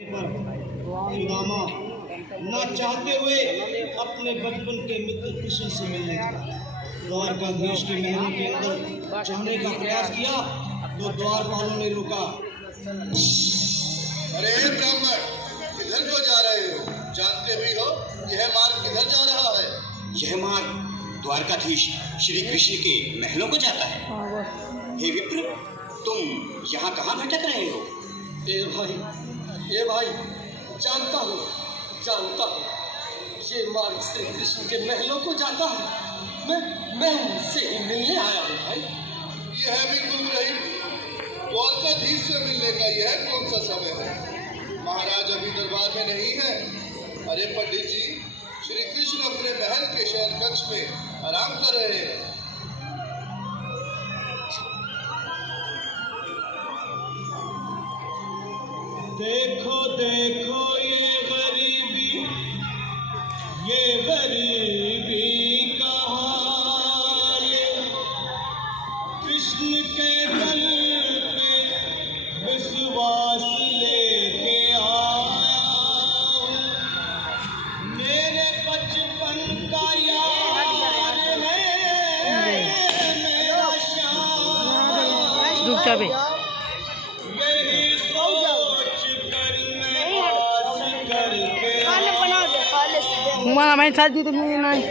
सुदामा न चाहते हुए अपने बचपन के मित्र कृष्ण से मिलने द्वारकाधीश के महल के अंदर जाने का प्रयास किया तो द्वारपालों ने रोका। अरे ब्राह्मण, किधर को जा रहे हो? जानते भी हो यह मार्ग किधर जा रहा है? यह मार्ग द्वारकाधीश श्री कृष्ण के महलों को जाता है। हे विप्र, तुम यहाँ कहाँ भटक रहे हो? ए भाई, जानता हूँ ये मार्ग श्री कृष्ण के महलों को जाता है। मैं उनसे ही मिलने आया हूँ भाई। यह बिल्कुल नहीं। द्वारकाधीश से मिलने का यह कौन सा समय है? महाराज अभी दरबार में नहीं है। अरे पंडित जी, श्री कृष्ण अपने महल के शयन कक्ष में आराम कर रहे हैं। देखो देखो ये गरीबी का हाल, कृष्ण के दल पे विश्वास लेके आया। मेरे बचपन का यार है मेरा श्याम। रुक जा बे। Mana main salju tu ni naik.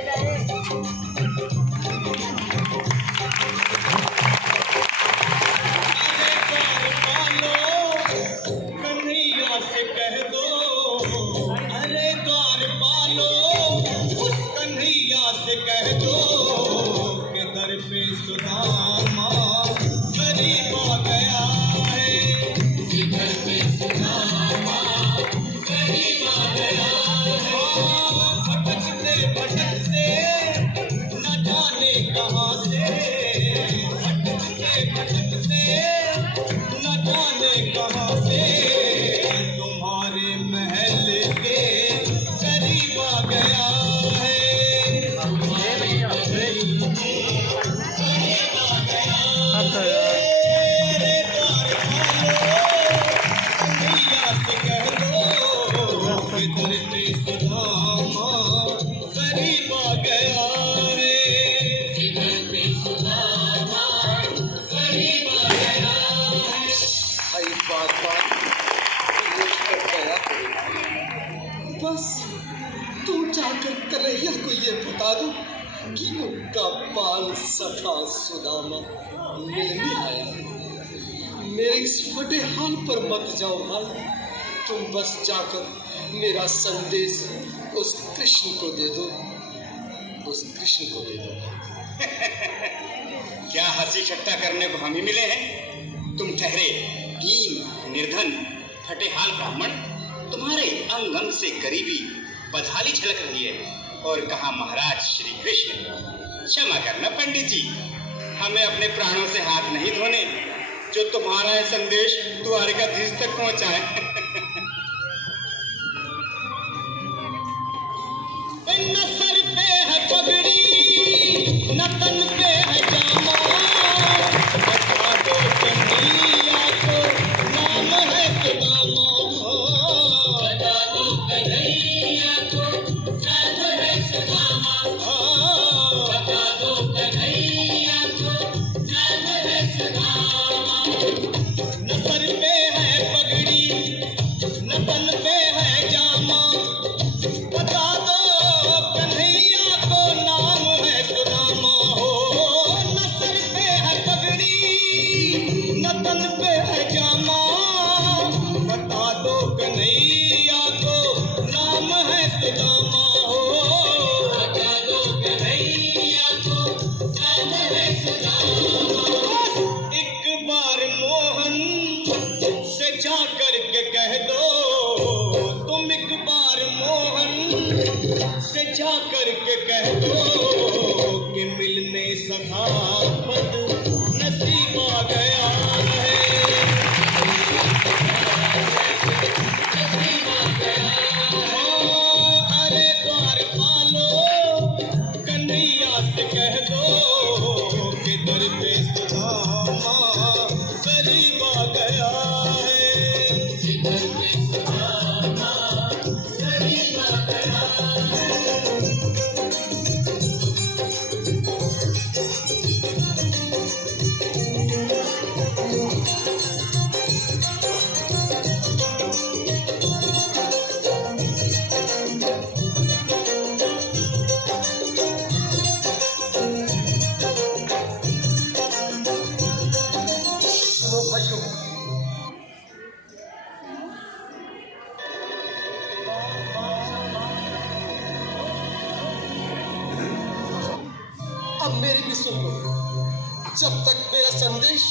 तुम्हारे महल के करीब आ गया बस तू जाकर कन्हैया को ये बता दो कि उनका बाल सखा सुदामा मिलने आया है। मेरे इस फटे हाल पर मत जाओ भाई, तुम बस जाकर मेरा संदेश उस कृष्ण को दे दो। क्या हंसी ठट्टा करने को हम ही मिले हैं? तुम ठहरे दीन निर्धन फटे हाल ब्राह्मण, तुम्हारे अंग अंग से गरीबी बदहाली झलक रही है। और कहा महाराज श्री कृष्ण। क्षमा करना पंडित जी, हमें अपने प्राणों से हाथ नहीं धोने जो तुम्हारा यह संदेश द्वारकाधीश तक पहुंचाए। न सर पे है पगड़ी न तन पे है जामा, बता दो कन्हैया को नाम है सुदामा। बता दो कन्हैया को नाम है सुदामा। बता दो कन्हैया को नाम है सुदामा। न सर पे है पगड़ी न तन पे है जामा, बता दो कन्हैया को नाम है सुदामा। हो न सर पे है पगड़ी न तन पे है जामा, बता दो कन्हैया को नाम है सुदामा। हो बता दो कन्हैया को नाम है सुदामा। एक बार मोहन से जा करके कह दो, तुम एक बार मोहन से जा करके कह दो कि मिलने सखा पद नसीब आ गया है। अरे द्वारपालो, कन्हैया से कह दो कि दर पे सुदामा करीब आ गया है। सुन लो, जब तक मेरा संदेश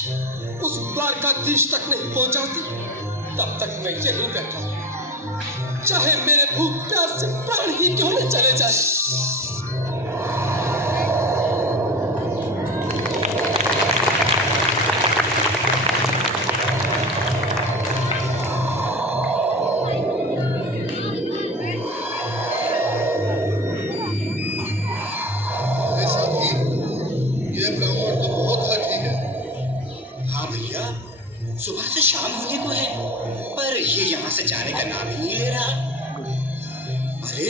उस द्वारकाधीश तक नहीं पहुंचाती तब तक मैं यहीं बैठा हूं, चाहे मेरे भूख प्यास से प्राण ही क्यों न चले जाए। सुबह से शाम होने को है, पर ये यहाँ से जाने का नाम ही नहीं ले रहा। अरे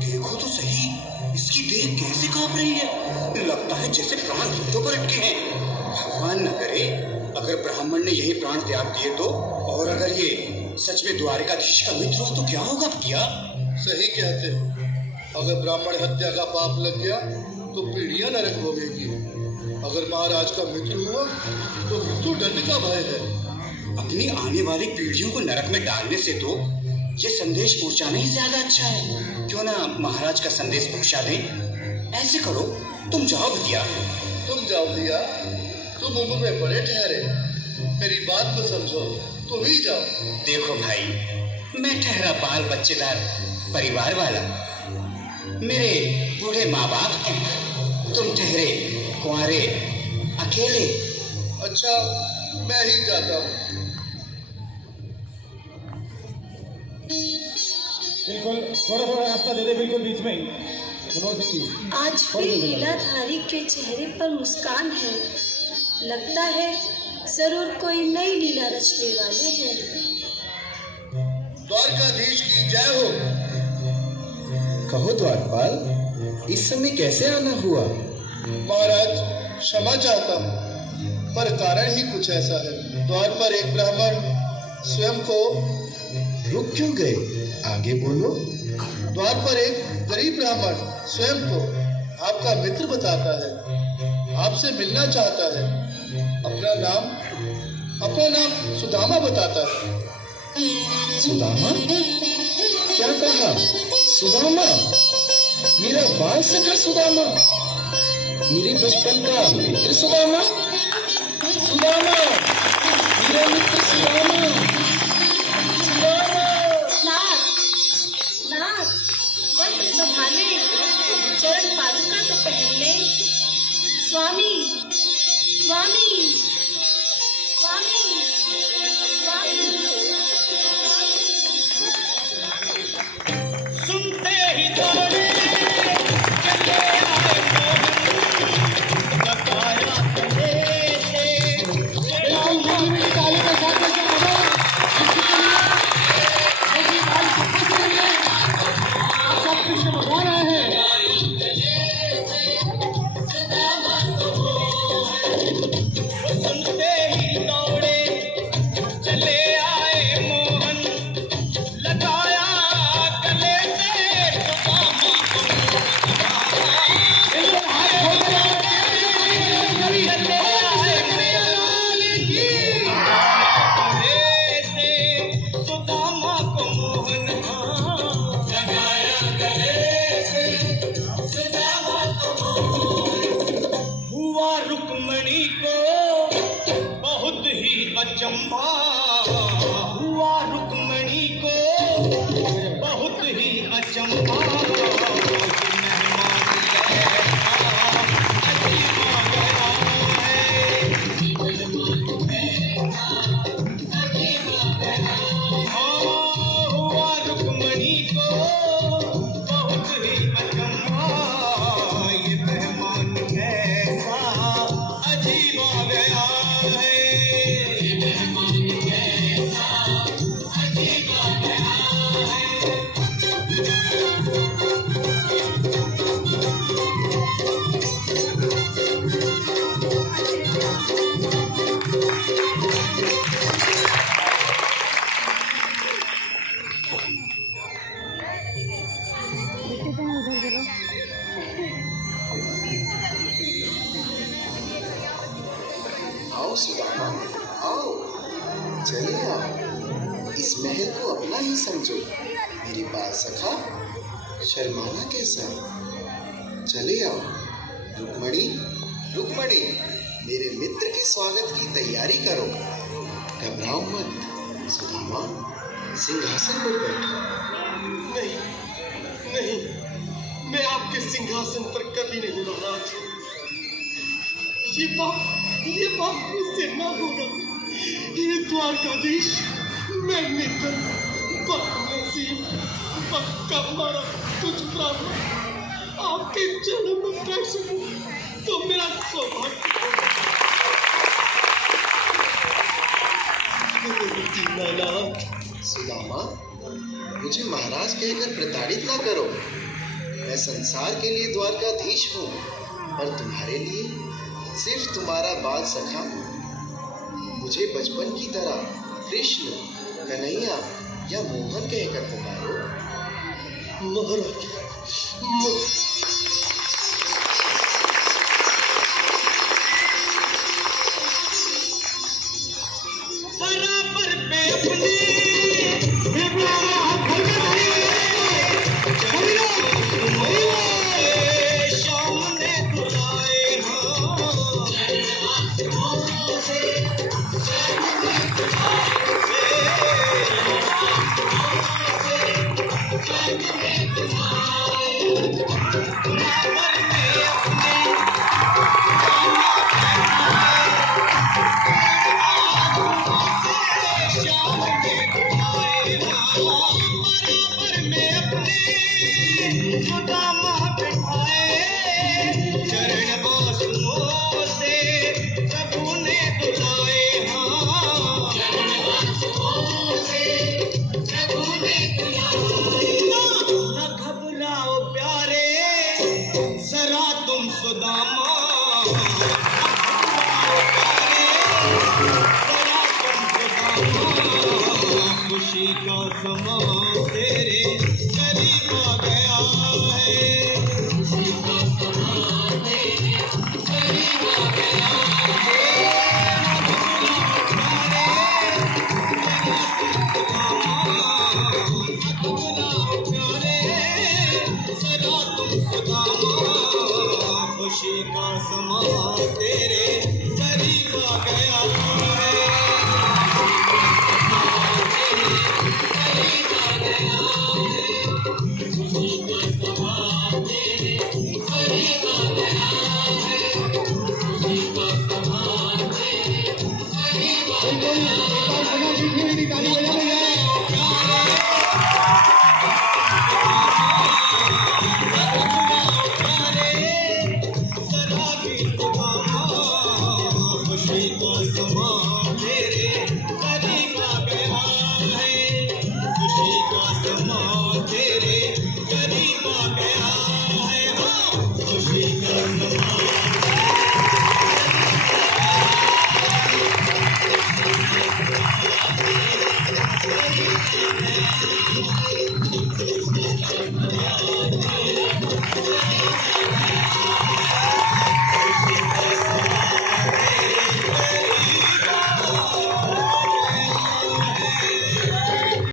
देखो तो सही, इसकी देह कैसे कांप रही है, लगता है जैसे प्राण घुटनों पर अटके हैं। भगवान न करे अगर ब्राह्मण ने यही प्राण त्याग दिए तो, और अगर ये सच में द्वारकाधीश का मित्र हो तो क्या होगा भैया? सही कहते हो, अगर ब्राह्मण हत्या का पाप लग गया तो पीढ़ियां नरक भोगेगी। अगर महाराज का मित्र हुआ तो मृत्यु दंड का भय है। अपनी आने वाली पीढ़ियों को नरक में डालने से तो ये संदेश पहुंचाना ही ज्यादा अच्छा है। क्यों ना महाराज का संदेश पहुंचा दें। ऐसे करो, तुम जाओ भैया। तुम जाओ भैया, तुम उम्र में बड़े ठहरे, मेरी बात को समझो, तुम ही जाओ। देखो भाई, मैं ठहरा बाल बच्चेदार परिवार वाला, मेरे बूढ़े माँ बाप हैं, तुम ठहरे कुंवारे अकेले। अच्छा, मैं ही जाता हूँ। बिल्कुल, थोड़ा रास्ता दे दे, बिल्कुल बीच में ही। आज फिर लीलाधारी के चेहरे पर मुस्कान है, लगता है जरूर कोई नई लीला रचने वाले हैं। द्वारकाधीश की जय हो। कहो द्वारपाल, इस समय कैसे आना हुआ? महाराज क्षमा चाहता हूँ, पर कारण ही कुछ ऐसा है। द्वार पर एक ब्राह्मण स्वयं को रुक क्यों गए? आगे बोलो। द्वार पर एक गरीब ब्राह्मण स्वयं को आपका मित्र बताता है, आपसे मिलना चाहता है। अपना नाम सुदामा बताता है। सुदामा? क्या कहा? सुदामा? मेरा बाल सखा सुदामा, मेरे बचपन का मित्र सुदामा, सुदामा, मेरा मित्र सुदामा, सुदामा। नाथ, वस्त्र संभाले, चरण पादुका तो पहन ले। स्वामी, स्वामी, स्वामी, स्वामी। सुनते ही दौड़े चले आए मोहन, बताया अचंभा हुआ, रुक्मणी को बहुत ही अचंभा। हुआ रुक्मणी को बहुत ही अचंभा, ये मेहमान कैसा अजीब आ गया है। आओ सुदामा, आओ, चले आओ, इस महल को अपना ही समझो। मेरी बात सखा, शर्माना कैसा? चले आओ। रुक्मणी, रुक्मणी, मेरे मित्र के स्वागत की तैयारी करो। घबराओ मत सुदामा, सिंहासन पर बैठो। नहीं नहीं, मैं आपके सिंहासन पर कभी नहीं महाराज। ये बात मुझसे ना होगा। ये द्वारकाधीश, मैं मित्र, बदनसीब, पक्का मारा तुझ ब्राह्मण आपके चरणों में बैठ सकूं तो मेरा सौभाग्य होगा। सुदामा, मुझे महाराज कहकर प्रताड़ित ना करो। मैं संसार के लिए द्वारकाधीश हूँ और तुम्हारे लिए सिर्फ तुम्हारा बाल सखा हूँ। मुझे बचपन की तरह कृष्ण, कन्हैया या मोहन कहकर पुकारो। महाराज, खुशी का समा तेरे करीब आ गया है। खुशी का समा तेरे करीब आ गया खुशी का समा तेरे करीब आ गया है। तेरे